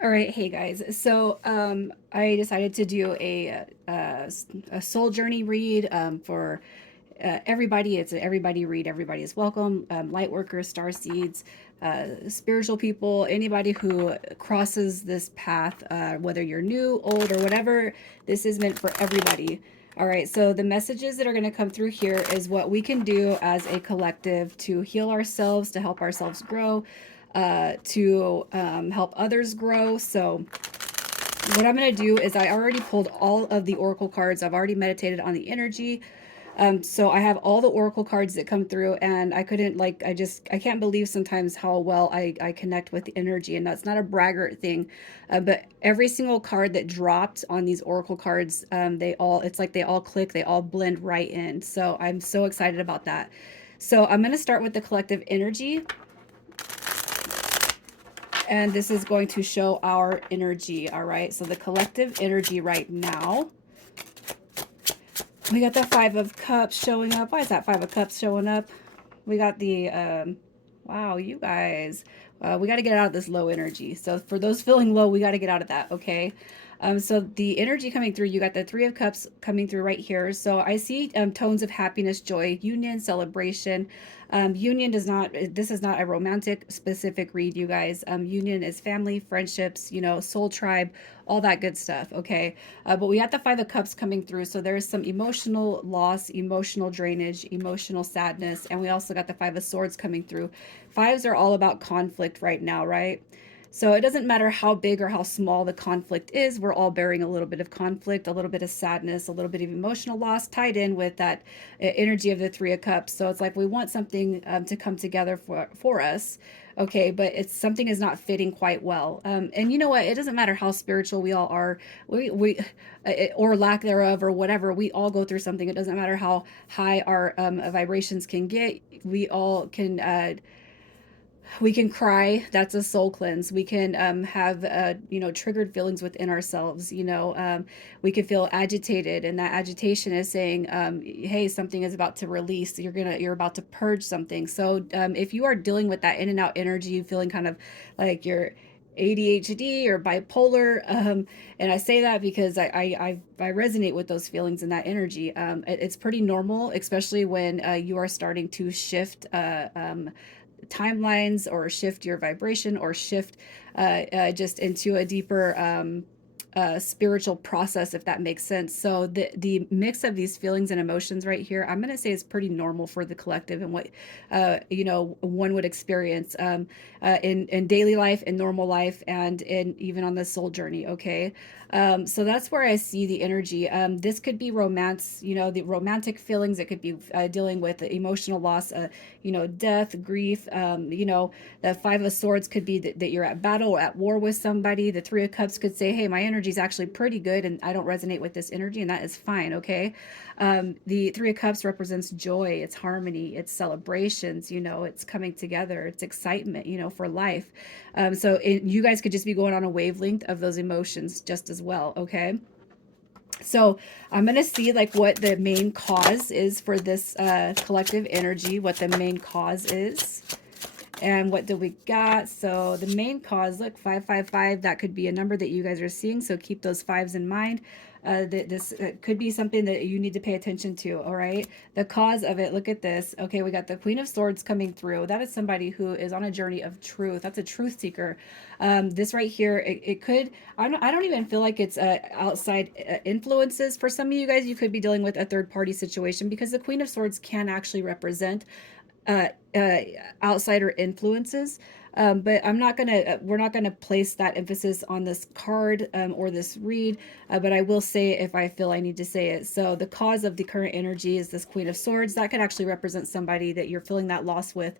All right, hey guys. So I decided to do a soul journey read for everybody. It's an everybody read. Everybody is welcome. Lightworkers, Starseeds, spiritual people, anybody who crosses this path, whether you're new, old, or whatever. This is meant for everybody. All right, so the messages that are going to come through here is what we can do as a collective to heal ourselves, to help ourselves grow, to help others grow. So what I'm going to do is I already pulled all of the oracle cards. I've already meditated on the energy. So I have all the oracle cards that come through, and I couldn't like I can't believe sometimes how well I connect with the energy, and that's not a braggart thing, but every single card that dropped on these oracle cards, they all it's like they all click, they all blend right in. So I'm so excited about that. So I'm going to start with the collective energy, and this is going to show our energy. All right, so the collective energy right now, we got the Five of Cups showing up. Why is that Five of Cups showing up? We got the wow, you guys, we got to get out of this low energy. So for those feeling low, we got to get out of that. Okay. So the energy coming through, you got the Three of Cups coming through right here. So I see tones of happiness, joy, union, celebration. Union does not, this is not a romantic specific read, you guys. Union is family, friendships, you know, soul tribe, all that good stuff. Okay. But we got the Five of Cups coming through. So there's some emotional loss, emotional drainage, emotional sadness. And we also got the Five of Swords coming through. Fives are all about conflict right now, right? So it doesn't matter how big or how small the conflict is, we're all bearing a little bit of conflict, a little bit of sadness, a little bit of emotional loss tied in with that energy of the Three of Cups. So it's like we want something to come together for us. Okay, but it's something is not fitting quite well. And you know what? It doesn't matter how spiritual we all are, we or lack thereof or whatever. We all go through something. It doesn't matter how high our vibrations can get. We can cry. That's a soul cleanse. We can have you know, triggered feelings within ourselves. You know, we can feel agitated, and that agitation is saying, hey, something is about to release. You're about to purge something. So if you are dealing with that in and out energy, feeling kind of like you're ADHD or bipolar, and I say that because I resonate with those feelings and that energy. It's pretty normal, especially when you are starting to shift timelines, or shift your vibration, or shift just into a deeper spiritual process, if that makes sense. So the mix of these feelings and emotions right here, I'm going to say is pretty normal for the collective, and what you know, one would experience in daily life, in normal life, and in even on the soul journey. Okay. So that's where I see the energy. This could be romance, you know, the romantic feelings. It could be dealing with emotional loss, you know, death, grief. You know, the Five of Swords could be that you're at battle or at war with somebody. The Three of Cups could say, hey, my energy is actually pretty good and I don't resonate with this energy, and that is fine. Okay. The Three of Cups represents joy, it's harmony, it's celebrations, you know, it's coming together, it's excitement, you know, for life. You guys could just be going on a wavelength of those emotions just as well. Okay. So I'm going to see like what the main cause is for this collective energy, what the main cause is. And what do we got? So the main cause, look, 555, that could be a number that you guys are seeing. So keep those fives in mind. This could be something that you need to pay attention to. All right. The cause of it, look at this. Okay, we got the Queen of Swords coming through. That is somebody who is on a journey of truth. That's a truth seeker. This right here, it could, I don't even feel like it's outside influences. For some of you guys, you could be dealing with a third party situation, because the Queen of Swords can actually represent uh, uh, outsider influences. But I'm not gonna, we're not gonna place that emphasis on this card or this read. But I will say it if I feel I need to say it. So the cause of the current energy is this Queen of Swords. That could actually represent somebody that you're feeling that loss with.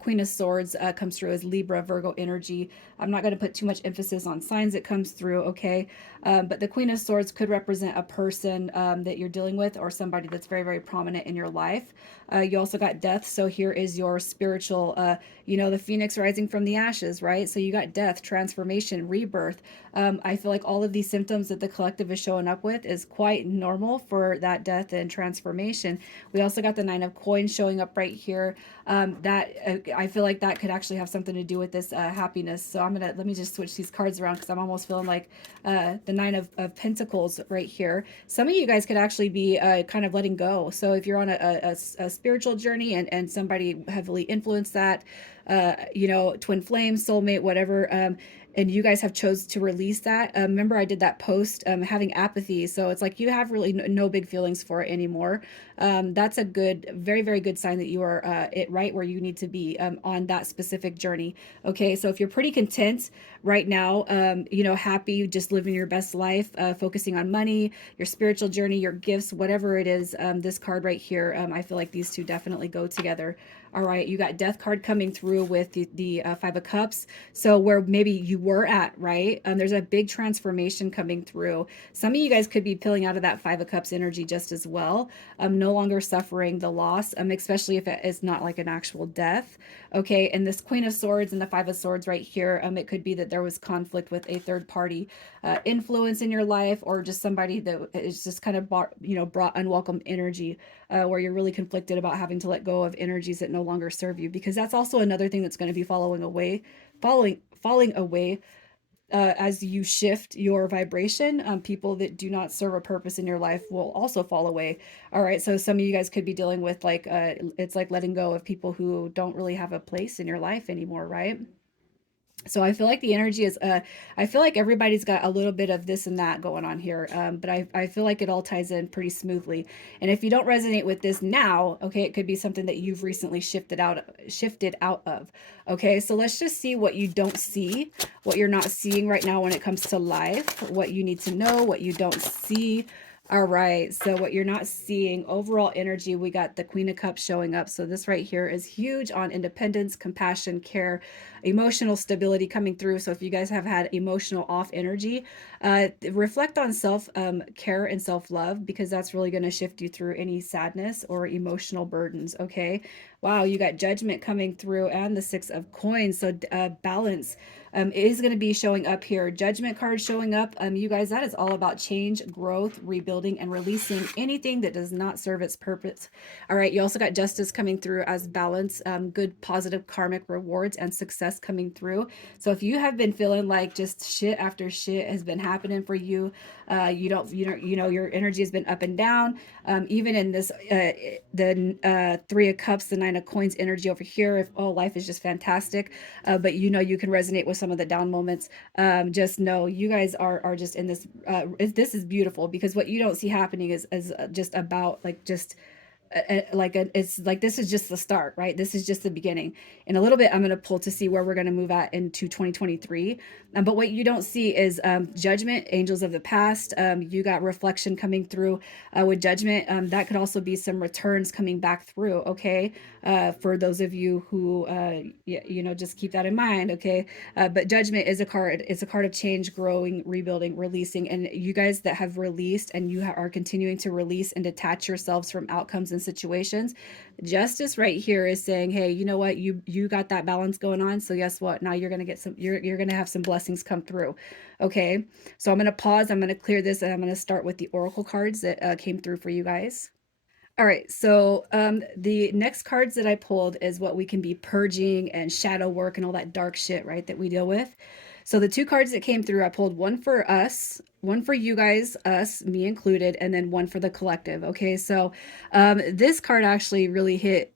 Queen of Swords comes through as Libra, Virgo energy. I'm not gonna put too much emphasis on signs it comes through. Okay. But the Queen of Swords could represent a person that you're dealing with, or somebody that's very, very prominent in your life. You also got death. So here is your spiritual, you know, the phoenix rising rising from the ashes, right? So you got death, transformation, rebirth. I feel like all of these symptoms that the collective is showing up with is quite normal for that death and transformation. We also got the Nine of Coins showing up right here. That I feel like that could actually have something to do with this happiness. So let me just switch these cards around because I'm almost feeling like the Nine of Pentacles right here. Some of you guys could actually be kind of letting go. So if you're on a spiritual journey and somebody heavily influenced that, twin flame, soulmate, whatever, and you guys have chose to release that. Remember, I did that post, having apathy. So it's like you have really no big feelings for it anymore. That's a good, very, very good sign that you are it right where you need to be on that specific journey. Okay, so if you're pretty content right now, happy, just living your best life, focusing on money, your spiritual journey, your gifts, whatever it is, this card right here, I feel like these two definitely go together. All right, you got death card coming through with the Five of Cups. So where maybe you were at, right? There's a big transformation coming through. Some of you guys could be peeling out of that Five of Cups energy just as well. No longer suffering the loss, especially if it is not like an actual death. Okay, and this Queen of Swords and the Five of Swords right here, it could be that there was conflict with a third party influence in your life, or just somebody that is just kind of brought unwelcome energy, where you're really conflicted about having to let go of energies that no longer serve you, because that's also another thing that's going to be falling away as you shift your vibration. People that do not serve a purpose in your life will also fall away. All right, so some of you guys could be dealing with like it's like letting go of people who don't really have a place in your life anymore, right? So I feel like the energy is I feel like everybody's got a little bit of this and that going on here, but I feel like it all ties in pretty smoothly. And if you don't resonate with this now, okay, it could be something that you've recently shifted out of. Okay, so let's just see what you don't see, what you're not seeing right now when it comes to life, what you need to know, what you don't see. All right, so what you're not seeing, overall energy, we got the Queen of Cups showing up. So this right here is huge on independence, compassion, care, emotional stability coming through. So if you guys have had emotional off energy, reflect on self care and self love, because that's really going to shift you through any sadness or emotional burdens. Okay. Wow, you got Judgment coming through and the Six of Coins. So balance is going to be showing up here. Judgment card showing up. You guys, that is all about change, growth, rebuilding, and releasing anything that does not serve its purpose. All right, you also got Justice coming through as balance, good positive karmic rewards and success coming through. So if you have been feeling like just shit after shit has been happening for you, your energy has been up and down. Even in this, the Three of Cups, the Nine of Coins energy over here, if life is just fantastic, but you can resonate with some of the down moments. Just know you guys are just in this. This is beautiful, because what you don't see happening is just about like just it's like this is just the start, right? This is just the beginning. In a little bit I'm going to pull to see where we're going to move at into 2023. But what you don't see is Judgment, angels of the past. You got reflection coming through with Judgment. That could also be some returns coming back through. Okay, for those of you who just keep that in mind. Okay, but Judgment is a card. It's a card of change, growing, rebuilding, releasing. And you guys that have released and you are continuing to release and detach yourselves from outcomes and situations, Justice right here is saying, hey, you know what, you got that balance going on, so guess what, now you're gonna get some, you're gonna have some blessings come through. Okay, so I'm gonna pause, I'm gonna clear this, and I'm gonna start with the oracle cards that came through for you guys. All right, so the next cards that I pulled is what we can be purging and shadow work and all that dark shit, right, that we deal with. So the two cards that came through, I pulled one for us, one for you guys, us, me included, and then one for the collective. Okay, so this card actually really hit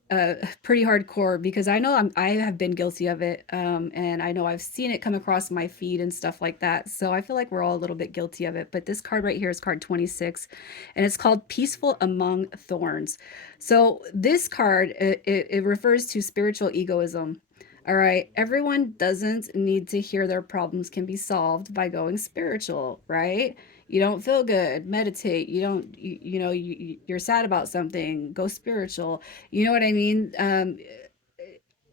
pretty hardcore, because I know I have been guilty of it, and I know I've seen it come across my feed and stuff like that. So I feel like we're all a little bit guilty of it. But this card right here is card 26, and it's called Peaceful Among Thorns. So this card, it refers to spiritual egoism. All right, everyone doesn't need to hear their problems can be solved by going spiritual, right? You don't feel good, meditate. You don't, you're sad about something, go spiritual. You know what I mean?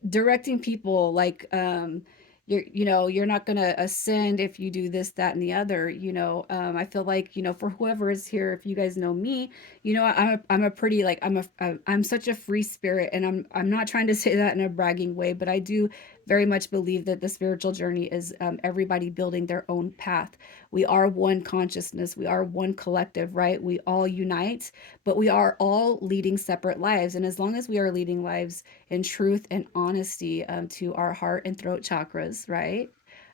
Directing people like, you're not going to ascend if you do this, that, and the other. I feel like, for whoever is here, if you guys know me, I'm a pretty, like, I'm such a free spirit, and I'm not trying to say that in a bragging way, but I do very much believe that the spiritual journey is everybody building their own path. We are one consciousness, we are one collective, right? We all unite, but we are all leading separate lives. And as long as we are leading lives in truth and honesty to our heart and throat chakras, right?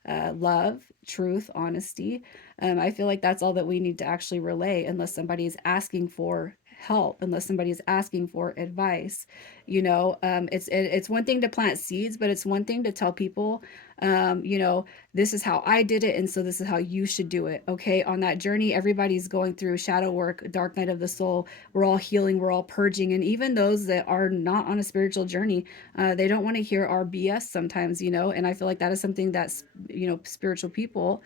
Love, truth, honesty. I feel like that's all that we need to actually relay, unless somebody is asking for help, unless somebody is asking for advice. It's one thing to plant seeds, but it's one thing to tell people, this is how I did it, and so this is how you should do it. Okay, on that journey, everybody's going through shadow work, dark night of the soul. We're all healing, we're all purging, and even those that are not on a spiritual journey, they don't want to hear our BS sometimes, and I feel like that is something that's, spiritual people,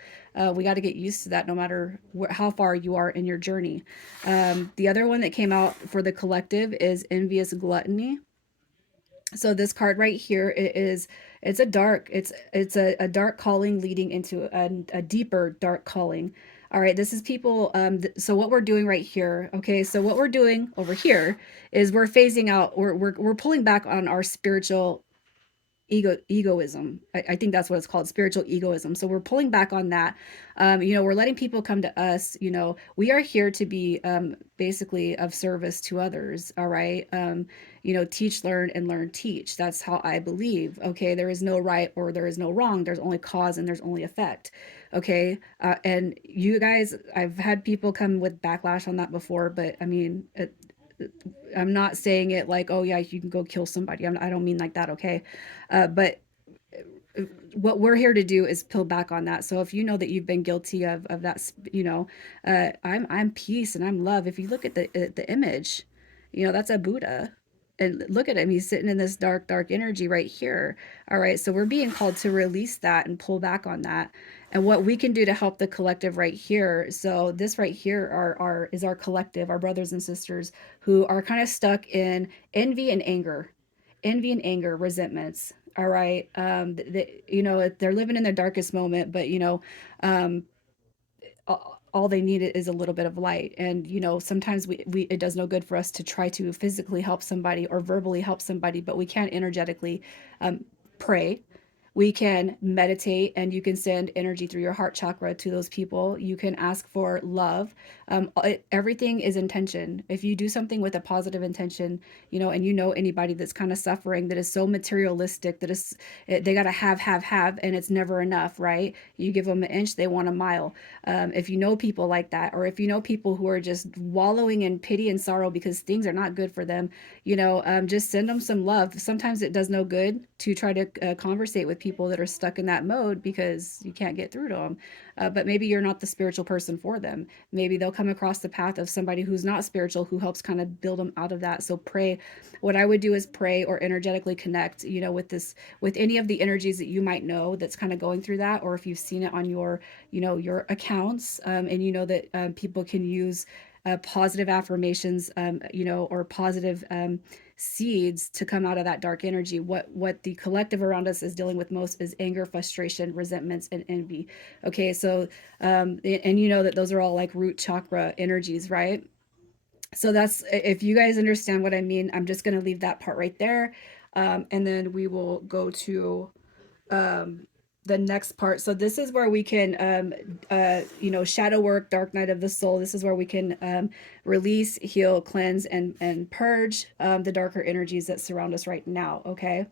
we got to get used to that, no matter how far you are in your journey. The other one that came out for the collective is envious gluttony. So this card right here, it's a dark calling leading into a deeper dark calling. All right, this is people. So what we're doing right here, okay, so what we're doing over here is we're phasing out, we're pulling back on our spiritual egoism. I think that's what it's called, spiritual egoism. So we're pulling back on that. We're letting people come to us. We are here to be basically of service to others. All right. Teach, learn, and learn, teach. That's how I believe. Okay. There is no right or there is no wrong. There's only cause and there's only effect. Okay. And you guys, I've had people come with backlash on that before, but I mean, I'm not saying it like, oh yeah, you can go kill somebody. I don't mean like that. Okay. But what we're here to do is pull back on that. So if you know that you've been guilty of that, I'm peace and I'm love. If you look at the image, that's a Buddha, and look at him. He's sitting in this dark energy right here. All right, so we're being called to release that and pull back on that. And what we can do to help the collective right here. So this right here is our collective, our brothers and sisters who are kind of stuck in envy and anger, resentments. All right. They're living in their darkest moment, but um, all they need is a little bit of light. And sometimes we it does no good for us to try to physically help somebody or verbally help somebody, but we can energetically pray. We can meditate, and you can send energy through your heart chakra to those people. You can ask for love. Everything is intention. If you do something with a positive intention, and anybody that's kind of suffering, that is so materialistic, that is, they got to have, and it's never enough, right? You give them an inch, they want a mile. If you know people like that, or if you know people who are just wallowing in pity and sorrow because things are not good for them, just send them some love. Sometimes it does no good to try to conversate with people that are stuck in that mode because you can't get through to them. But maybe you're not the spiritual person for them. Maybe they'll come across the path of somebody who's not spiritual, who helps kind of build them out of that. So pray. What I would do is pray or energetically connect, with any of the energies that you might know that's kind of going through that, or if you've seen it on your accounts, and that people can use positive affirmations, or positive seeds to come out of that dark energy. What the collective around us is dealing with most is anger, frustration, resentments, and envy. Okay, so and that those are all like root chakra energies, right? So that's, if you guys understand what I mean, I'm just going to leave that part right there, and then we will go to um, the next part. So this is where we can, shadow work, dark night of the soul. This is where we can release, heal, cleanse, and purge the darker energies that surround us right now. Okay.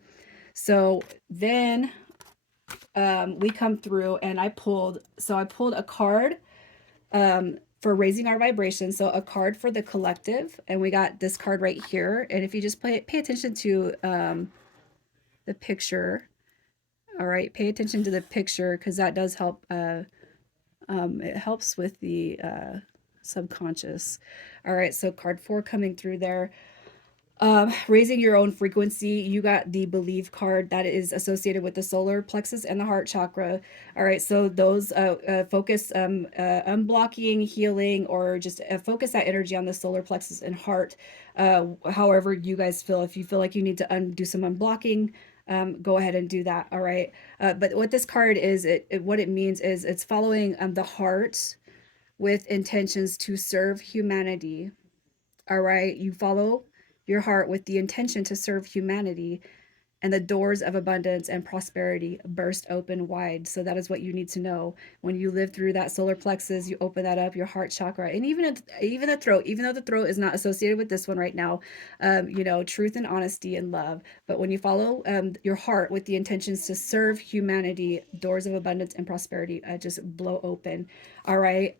So then we come through, and I pulled a card for raising our vibration. So a card for the collective, and we got this card right here. And if you just pay attention to the picture, all right, pay attention to the picture, because that does help. It helps with the subconscious. All right, so card 4 coming through there. Raising your own frequency. You got the believe card that is associated with the solar plexus and the heart chakra. All right, so those focus, unblocking, healing, or just focus that energy on the solar plexus and heart. However you guys feel. If you feel like you need to do some unblocking, go ahead and do that. All right. But what this card is, what it means is it's following the heart with intentions to serve humanity. All right. You follow your heart with the intention to serve humanity. and the doors of abundance and prosperity burst open wide. So that is what you need to know. When you live through that solar plexus, you open that up, your heart chakra, and even the throat. Even though the throat is not associated with this one right now, truth and honesty and love. But when you follow your heart with the intentions to serve humanity, doors of abundance and prosperity just blow open. All right.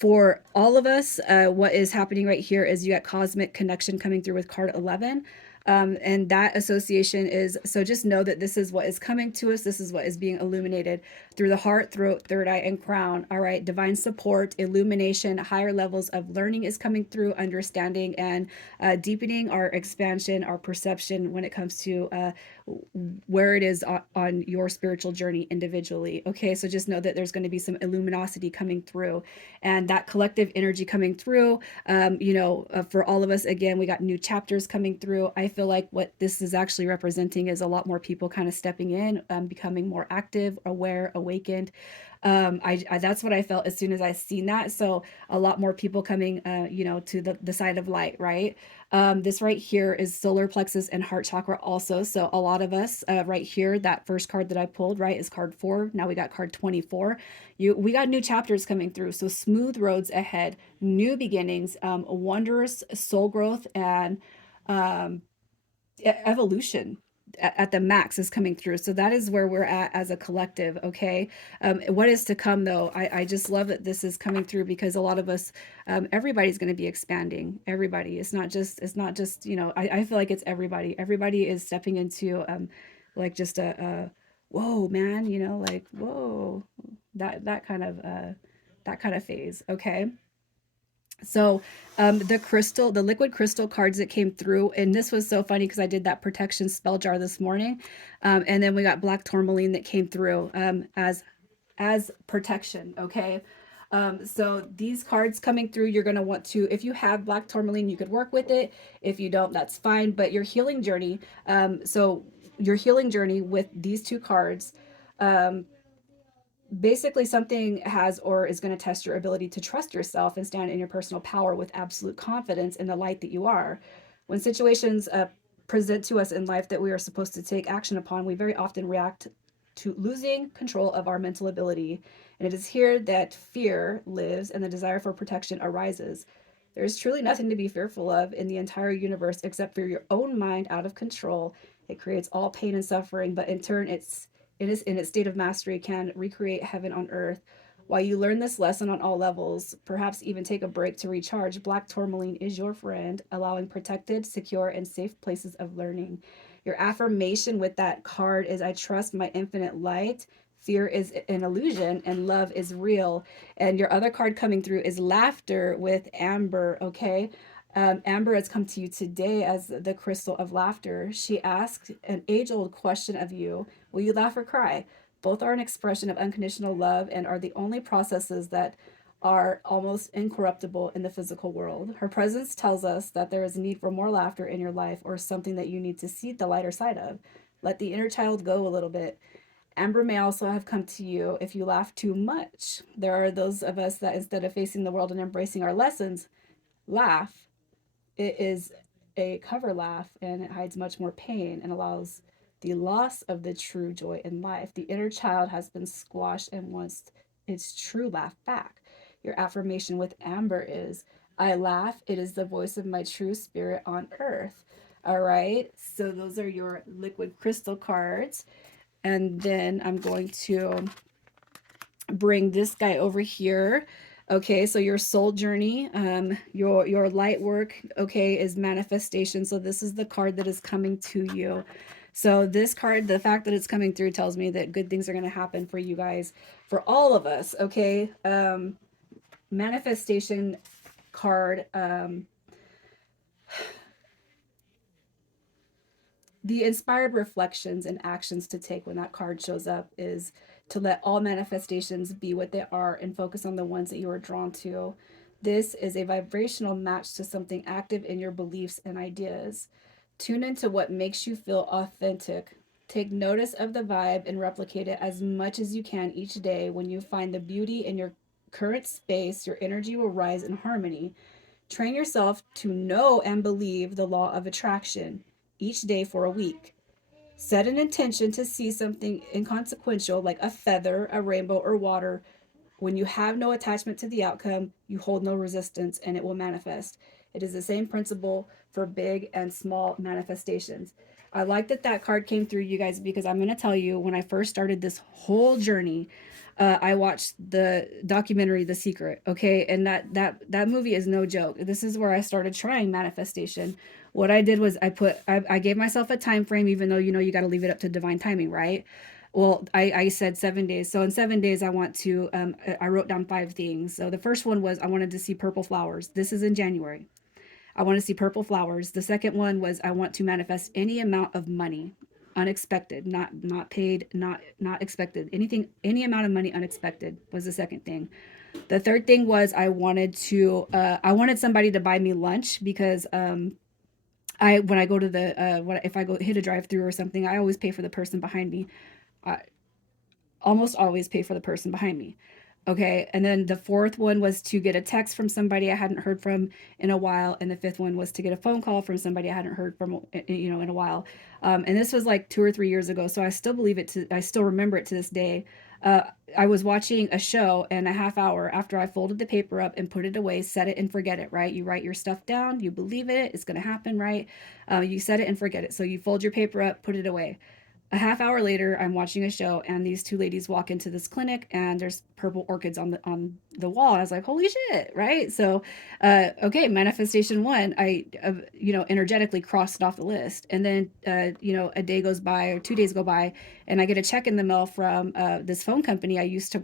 For all of us, what is happening right here is you got cosmic connection coming through with card 11. And that association is so just know that this is what is coming to us. This is what is being illuminated through the heart, throat, third eye, and crown. All right, divine support, illumination, higher levels of learning is coming through, understanding, and deepening our expansion, our perception when it comes to where it is on your spiritual journey individually. Okay, so just know that there's going to be some luminosity coming through, and that collective energy coming through. For all of us, again, we got new chapters coming through. I feel like what this is actually representing is a lot more people kind of stepping in, becoming more active, aware, awakened. That's what I felt as soon as I seen that. So a lot more people coming, to the side of light, right? This right here is solar plexus and heart chakra also. So a lot of us right here, that first card that I pulled, right, is card 4. Now we got card 24. We got new chapters coming through. So smooth roads ahead, new beginnings, wondrous soul growth, and um, evolution at the max is coming through. So that is where we're at as a collective. Okay. What is to come though? I just love that this is coming through because a lot of us, everybody's going to be expanding. Everybody. It's not just, I feel like it's everybody. Everybody is stepping into, like just a whoa, man, like, whoa, that kind of phase. Okay. So the liquid crystal cards that came through, and this was so funny because I did that protection spell jar this morning, and then we got black tourmaline that came through as protection. Okay. So these cards coming through, you're going to want to, if you have black tourmaline, you could work with it. If you don't, that's fine. But your healing journey, your healing journey with these two cards, um, basically something has or is going to test your ability to trust yourself and stand in your personal power with absolute confidence in the light that you are. When situations present to us in life that we are supposed to take action upon, we very often react to losing control of our mental ability. And it is here that fear lives and the desire for protection arises. There is truly nothing to be fearful of in the entire universe except for your own mind out of control. It creates all pain and suffering, but in turn, it is in its state of mastery can recreate heaven on earth. While you learn this lesson on all levels, perhaps even take a break to recharge, black tourmaline is your friend, allowing protected, secure, and safe places of learning. Your affirmation with that card is I trust my infinite light. Fear is an illusion and love is real. And your other card coming through is laughter with Amber, okay? Amber has come to you today as the crystal of laughter. She asked an age old question of you: will you laugh or cry? Both are an expression of unconditional love and are the only processes that are almost incorruptible in the physical world. Her presence tells us that there is a need for more laughter in your life or something that you need to see the lighter side of. Let the inner child go a little bit. Amber may also have come to you if you laugh too much. There are those of us that instead of facing the world and embracing our lessons, laugh. It is a cover laugh and it hides much more pain and allows the loss of the true joy in life. The inner child has been squashed and wants its true laugh back. Your affirmation with Amber is I laugh, it is the voice of my true spirit on earth. All right, so those are your liquid crystal cards. And then I'm going to bring this guy over here. Okay, so your soul journey, your light work, okay, is manifestation. So this is the card that is coming to you. So this card, the fact that it's coming through tells me that good things are going to happen for you guys, for all of us. Okay, manifestation card. The inspired reflections and actions to take when that card shows up is to let all manifestations be what they are and focus on the ones that you are drawn to. This is a vibrational match to something active in your beliefs and ideas. Tune into what makes you feel authentic. Take notice of the vibe and replicate it as much as you can each day. When you find the beauty in your current space, your energy will rise in harmony. Train yourself to know and believe the law of attraction each day for a week. Set an intention to see something inconsequential like a feather, a rainbow, or water. When you have no attachment to the outcome, you hold no resistance and it will manifest. It is the same principle for big and small manifestations. I like that that card came through, you guys, because I'm going to tell you when I first started this whole journey, I watched the documentary The Secret, okay? And that movie is no joke. This is where I started trying manifestation. What I did was I gave myself a time frame, even though you got to leave it up to divine timing, right? Well, I said 7 days. So in 7 days, I wrote down 5 things. So the first one was I wanted to see purple flowers. This is in January. I want to see purple flowers. The second one was I want to manifest any amount of money, unexpected, not paid, not expected. Anything, any amount of money unexpected was the second thing. The third thing was I wanted somebody to buy me lunch because I when I go to the if I go hit a drive through or something, I always pay for the person behind me. I almost always pay for the person behind me. Okay. And then the fourth one was to get a text from somebody I hadn't heard from in a while. And the fifth one was to get a phone call from somebody I hadn't heard from, in a while. And this was like 2 or 3 years ago. So I still I still remember it to this day. Uh, I was watching a show, and a half hour after I folded the paper up and put it away, set it and forget it, right? You write your stuff down, you believe it, it's going to happen, right? You set it and forget it. So you fold your paper up, put it away. A half hour later, I'm watching a show, and these two ladies walk into this clinic, and there's purple orchids on the wall. And I was like, "Holy shit!" Right? So, okay, manifestation one, I energetically crossed it off the list, and then a day goes by or 2 days go by, and I get a check in the mail from this phone company I used to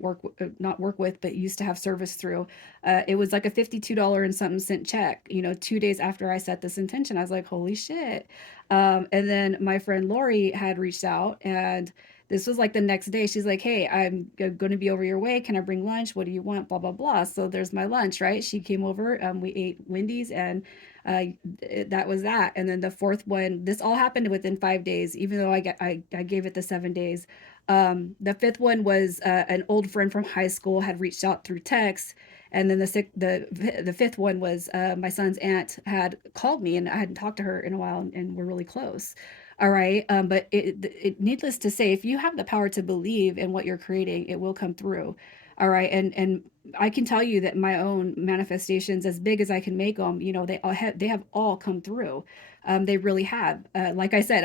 not work with, but used to have service through. It was like a $52 and something cent check. 2 days after I set this intention, I was like, "Holy shit!" And then my friend Lori had reached out, and this was like the next day. She's like, "Hey, I'm going to be over your way. Can I bring lunch? What do you want? Blah, blah, blah." So there's my lunch, right? She came over. We ate Wendy's, and uh, that was that. And then the fourth one, this all happened within 5 days, even though I gave it the 7 days. The fifth one was an old friend from high school had reached out through text, and then the fifth one was my son's aunt had called me, and I hadn't talked to her in a while, and we're really close. All right, but it needless to say, if you have the power to believe in what you're creating, it will come through. All right, and I can tell you that my own manifestations, as big as I can make them, they have all come through. They really have. Like I said,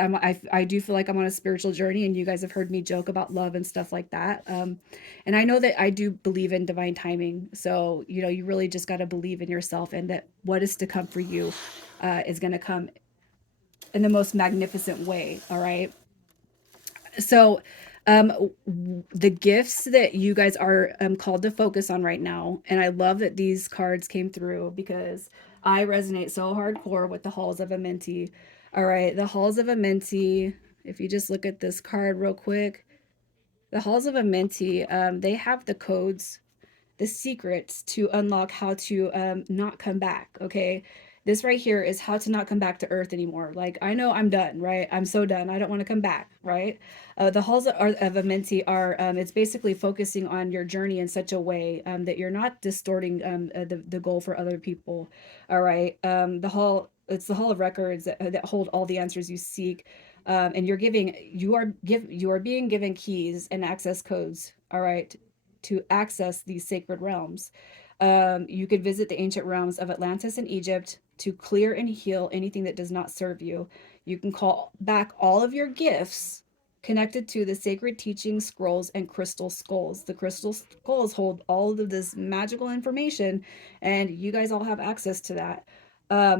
I do feel like I'm on a spiritual journey, and you guys have heard me joke about love and stuff like that. And I know that I do believe in divine timing. So, you really just got to believe in yourself, and that what is to come for you is going to come in the most magnificent way. All right. So, um, the gifts that you guys are called to focus on right now, and I love that these cards came through because I resonate so hardcore with the Halls of a Mentee. All right. The Halls of a Mentee, if you just look at this card real quick, the Halls of a Mentee, they have the codes, the secrets to unlock how to not come back. Okay. This right here is how to not come back to earth anymore. Like, I know I'm done, right? I'm so done. I don't want to come back, right? The halls of a mentee are, it's basically focusing on your journey in such a way that you're not distorting the goal for other people. All right. It's the hall of records that hold all the answers you seek. And you are being given keys and access codes. All right, to access these sacred realms. You could visit the ancient realms of Atlantis and Egypt to clear and heal anything that does not serve you. You can call back all of your gifts connected to the sacred teaching scrolls and crystal skulls. The crystal skulls hold all of this magical information, and you guys all have access to that.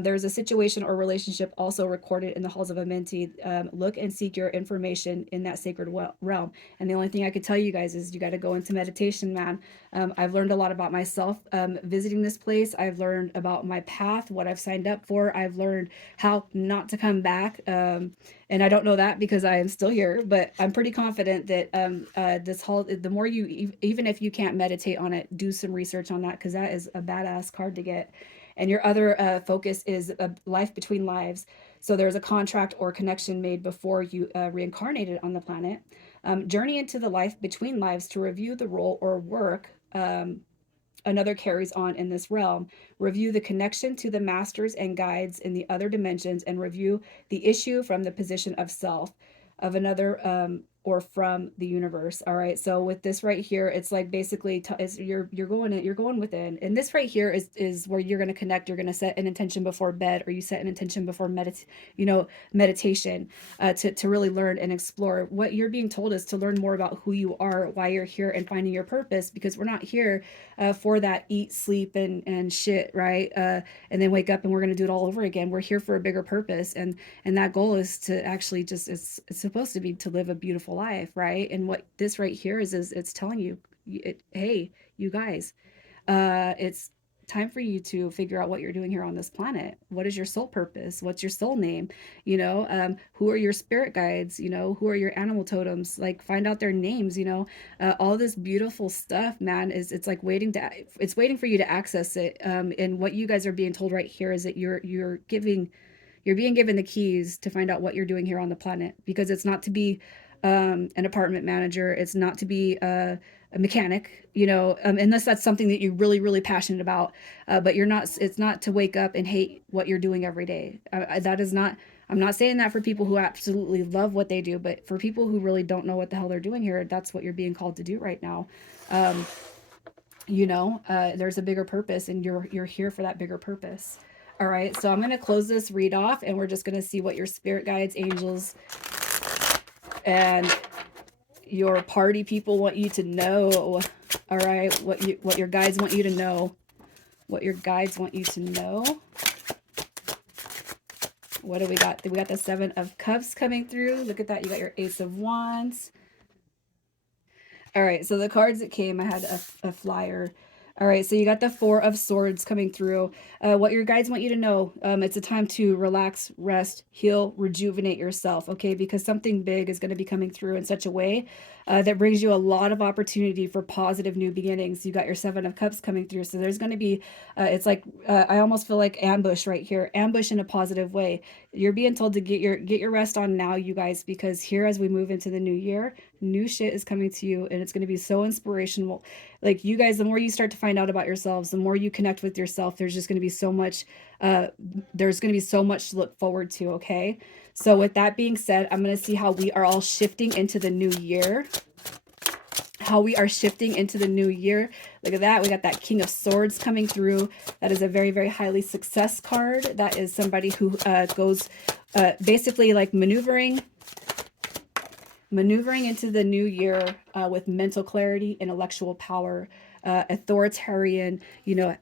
There's a situation or relationship also recorded in the halls of a mentee. Look and seek your information in that sacred realm. And the only thing I could tell you guys is you got to go into meditation, man. I've learned a lot about myself visiting this place. I've learned about my path, what I've signed up for. I've learned how not to come back. And I don't know that because I am still here, but I'm pretty confident that this hall, the more even if you can't meditate on it, do some research on that, because that is a badass card to get. And your other focus is a life between lives. So there's a contract or connection made before you reincarnated on the planet. Journey into the life between lives to review the role or work another carries on in this realm. Review the connection to the masters and guides in the other dimensions, and review the issue from the position of self. of another or from the universe. All right. So with this right here, it's like basically you're going within, and this right here is where you're going to connect. You're going to set an intention before bed, or you set an intention before meditation, to really learn and explore. What you're being told is to learn more about who you are, why you're here, and finding your purpose. Because we're not here for that eat, sleep, and shit, right? And then wake up and we're going to do it all over again. We're here for a bigger purpose, and that goal is to actually just it's supposed to be to live a beautiful life, right? And what this right here is it's telling you, hey, you guys, it's time for you to figure out what you're doing here on this planet. What is your soul purpose? What's your soul name? Who are your spirit guides? Who are your animal totems? Like, find out their names. All this beautiful stuff, man, it's like it's waiting for you to access it. And what you guys are being told right here is that you're being given the keys to find out what you're doing here on the planet, because it's not to be an apartment manager. It's not to be a mechanic, unless that's something that you're really, really passionate about. But you're not. It's not to wake up and hate what you're doing every day. That is not. I'm not saying that for people who absolutely love what they do, but for people who really don't know what the hell they're doing here, that's what you're being called to do right now. Um, there's a bigger purpose, and you're here for that bigger purpose. All right, so I'm going to close this read off, and we're just going to see what your spirit guides, angels, and your party people want you to know. All right, what your guides want you to know. What your guides want you to know. What do we got? We got the Seven of Cups coming through. Look at that. You got your Ace of Wands. All right, so the cards that came, I had a flyer. All right, so you got the Four of Swords coming through. What your guides want you to know, it's a time to relax, rest, heal, rejuvenate yourself, okay? Because something big is going to be coming through in such a way that brings you a lot of opportunity for positive new beginnings. You got your Seven of Cups coming through, so there's going to be, it's like, I almost feel like ambush right here, ambush in a positive way. You're being told to get your rest on now, you guys, because here as we move into the new year, new shit is coming to you, and it's going to be so inspirational. Like, you guys, the more you start to find out about yourselves, the more you connect with yourself, there's just going to be so much there's going to be so much to look forward to. Okay, so with that being said, I'm going to see how we are all shifting into the new year. How we are shifting into the new year. Look at that. We got that King of Swords coming through. That is a very, very highly success card. That is somebody who goes basically like maneuvering into the new year with mental clarity, intellectual power, authoritarian,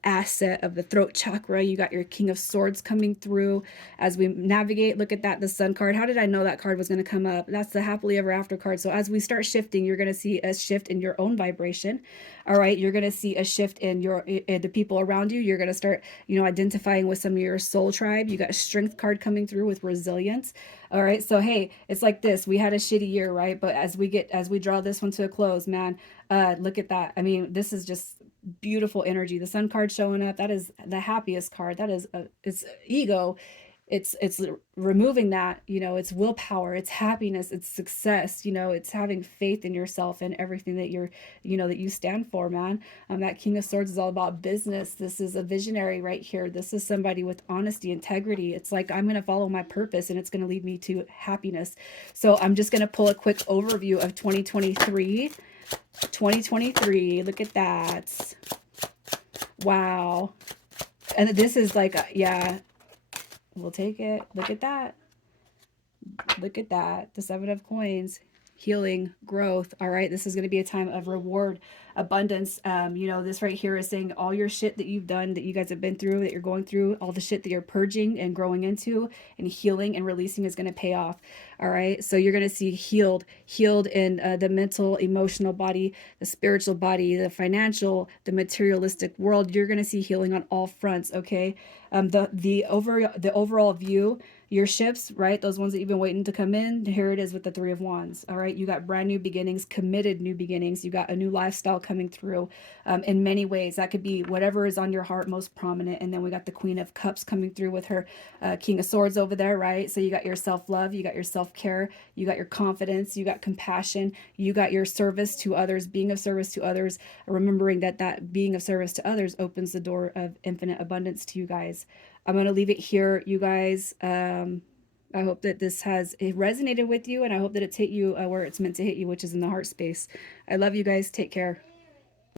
asset of the throat chakra. You got your King of Swords coming through as we navigate. Look at that, the Sun card. How did I know that card was going to come up? That's the happily ever after card. So as we start shifting, you're going to see a shift in your own vibration. All right, you're going to see a shift in the people around you. You're going to start, identifying with some of your soul tribe. You got a Strength card coming through with resilience. All right, so hey, it's like this. We had a shitty year, right? But as we draw this one to a close, man, look at that. I mean, this is just beautiful energy. The Sun card showing up, that is the happiest card. That is it's ego. It's removing that, it's willpower, it's happiness, it's success, it's having faith in yourself and everything that that you stand for, man. That King of Swords is all about business. This is a visionary right here. This is somebody with honesty, integrity. It's like, I'm going to follow my purpose and it's going to lead me to happiness. So I'm just going to pull a quick overview of 2023. 2023, look at that. Wow. And this is like, yeah, we'll take it. Look at that. Look at that. The Seven of Coins. Healing, growth. All right, this is going to be a time of reward, abundance. This right here is saying all your shit that you've done, that you guys have been through, that you're going through, all the shit that you're purging and growing into and healing and releasing is going to pay off. All right, so you're going to see healed in the mental, emotional body, the spiritual body, the financial, the materialistic world. You're going to see healing on all fronts. Okay, the overall view. Your ships, right? Those ones that you've been waiting to come in. Here it is with the Three of Wands. All right. You got brand new beginnings, committed new beginnings. You got a new lifestyle coming through in many ways. That could be whatever is on your heart most prominent. And then we got the Queen of Cups coming through with her King of Swords over there, right? So you got your self-love, you got your self-care, you got your confidence, you got compassion, you got your service to others, being of service to others, remembering that being of service to others opens the door of infinite abundance to you guys. I'm going to leave it here, you guys. I hope that this has it resonated with you, and I hope that it's hit you where it's meant to hit you, which is in the heart space. I love you guys. Take care.